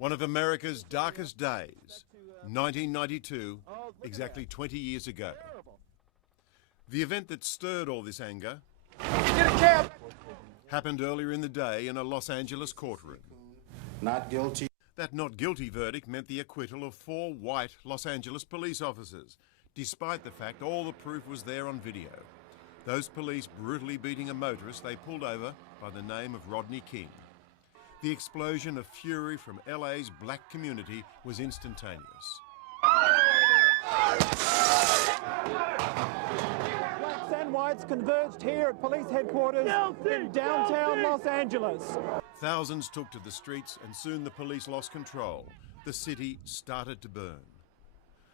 One of America's darkest days, 1992, exactly 20 years ago. The event that stirred all this anger happened earlier in the day in a Los Angeles courtroom. Not guilty. That not guilty verdict meant the acquittal of 4 white Los Angeles police officers, despite the fact all the proof was there on video. Those police brutally beating a motorist they pulled over by the name of Rodney King. The explosion of fury from LA's black community was instantaneous. Blacks and whites converged here at police headquarters in downtown Los Angeles. Thousands took to the streets and soon the police lost control. The city started to burn.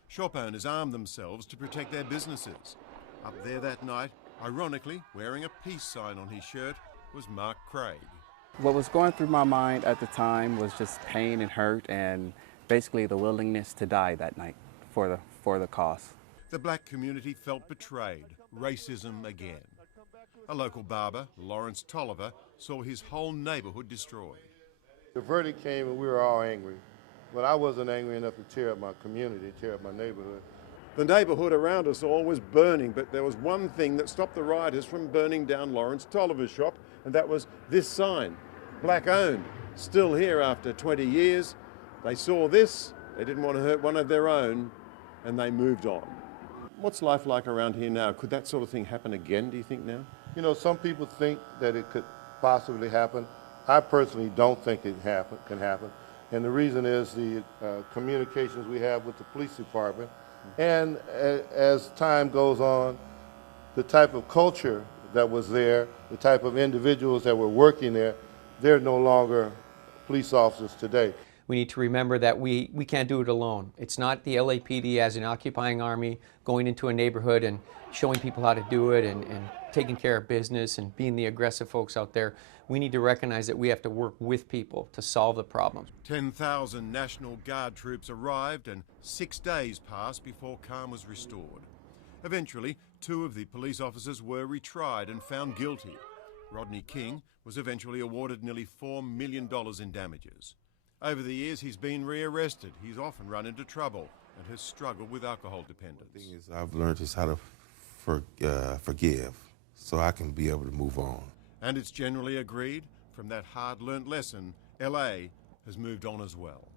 Shop owners armed themselves to protect their businesses. Up there that night, ironically, wearing a peace sign on his shirt, was Mark Craig. What was going through my mind at the time was just pain and hurt and basically the willingness to die that night for the cause. The black community felt betrayed, racism again. A local barber, Lawrence Tolliver, saw his whole neighborhood destroyed. The verdict came and we were all angry, but I wasn't angry enough to tear up my community, tear up my neighborhood. The neighborhood around us all was burning, but there was one thing that stopped the rioters from burning down Lawrence Tolliver's shop, and that was this sign, black owned, still here after 20 years. They saw this, they didn't want to hurt one of their own, and they moved on. What's life like around here now? Could that sort of thing happen again, do you think now? You know, some people think that it could possibly happen. I personally don't think it can happen. And the reason is the communications we have with the police department. And as time goes on, the type of culture that was there, the type of individuals that were working there, they're no longer police officers today. We need to remember that we can't do it alone. It's not the LAPD as an occupying army going into a neighborhood and showing people how to do it and taking care of business and being the aggressive folks out there. We need to recognize that we have to work with people to solve the problems. 10,000 National Guard troops arrived and 6 days passed before calm was restored. Eventually, 2 of the police officers were retried and found guilty. Rodney King was eventually awarded nearly $4 million in damages. Over the years, he's been rearrested. He's often run into trouble and has struggled with alcohol dependence. The thing is, I've learned just how to forgive so I can be able to move on. And it's generally agreed, from that hard-learnt lesson, LA has moved on as well.